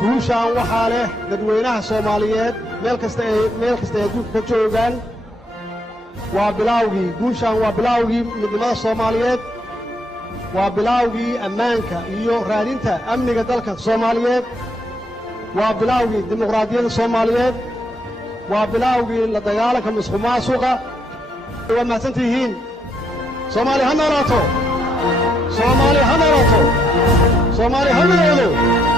guushaan waxaa leh dadweynaha Soomaaliyeed meel kasta ay adduunka ka joogaan waa bilawgii guushaan waa bilawgii midnimada Soomaaliyeed waa bilawgii ammaanka iyo raadinta amniga dalka Soomaaliyeed waa bilawgii dimuqraadiyadda Soomaaliyeed waa bilawgii la dagaalanka musuqmaasuqa waa mahadsantihiin Soomaali ha noolaato Soomaali ha noolaato Soomaali ha noolaato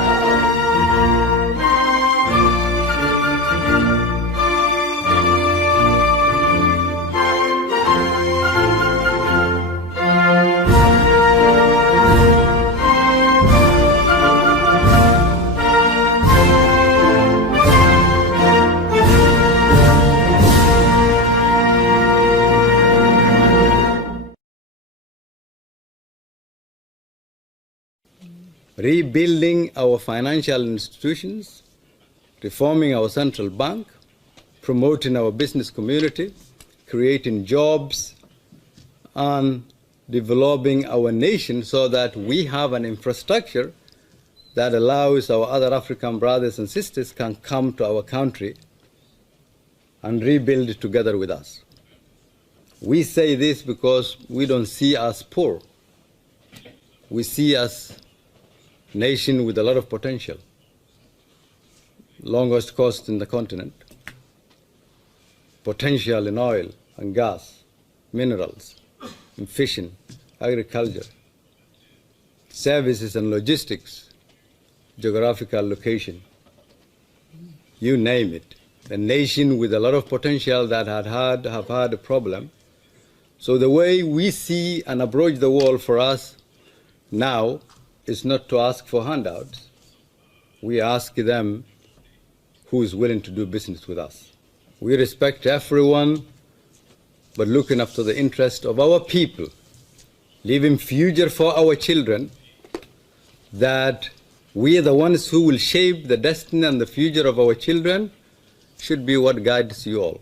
Rebuilding our financial institutions, reforming our central bank, promoting our business community, creating jobs, and developing our nation so that we have an infrastructure that allows our other African brothers and sisters can come to our country and rebuild it together with us. We say this because we don't see us poor. We see us nation with a lot of potential, longest coast in the continent, potential in oil and gas, minerals, in fishing, agriculture, services and logistics, geographical location, you name it. A nation with a lot of potential that have had a problem. So the way we see and approach the world for us now is not to ask for handouts. We ask them who is willing to do business with us. We respect everyone, but looking after the interest of our people, leaving future for our children, that we are the ones who will shape the destiny and the future of our children should be what guides you all.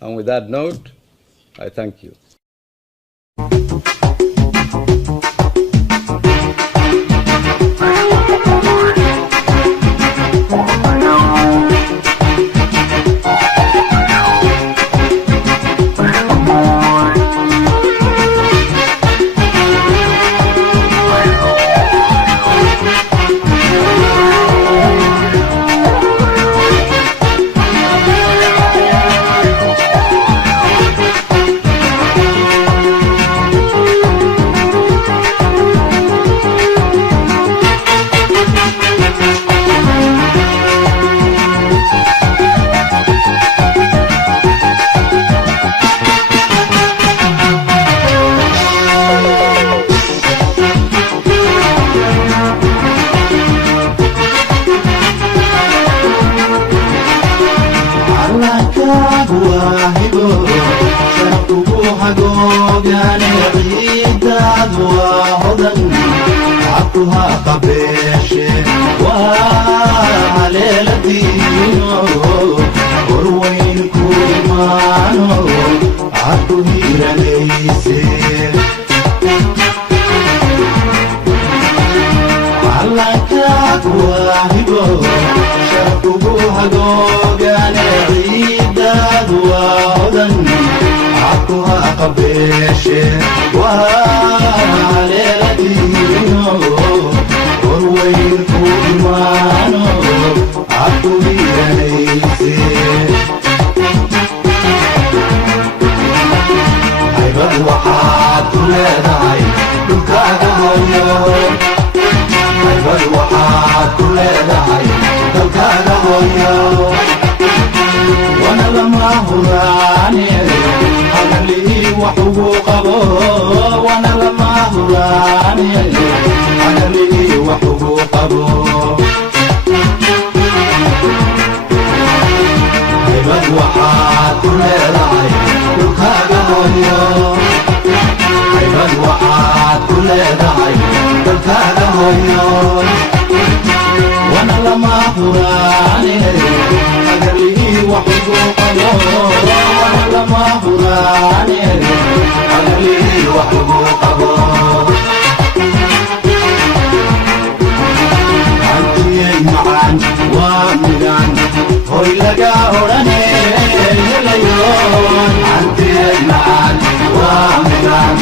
And with that note, I thank you. عطها قبيشة قبيشة وليلتينو وروين كومانو عطولي رئيسي عيبر وحاد كل داي دلكاغا هويو عيبر وحاد كل داي دلكاغا هويو وانا لما هراني لي وحقوقه وانا لما هراني انا لي وحقوقه عبد وحاد كل راعي دلكاغا هويو عبد وحاد كل راعي دلكاغا هويو وانا لما هراني انا لي وحقوقه وانا لما هراني انا لي وحقوقه انتي معان ومدان هوي لقا هراني اليوم انتي معان ومدان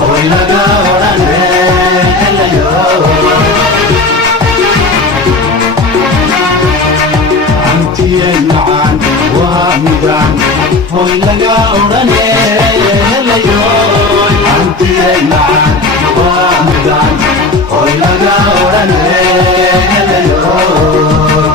هوي لقا هراني اليوم انتي معان ومدان هوي لقا هراني اليوم انتي معان ومدان هوي لقا هراني اليوم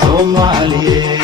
Somalia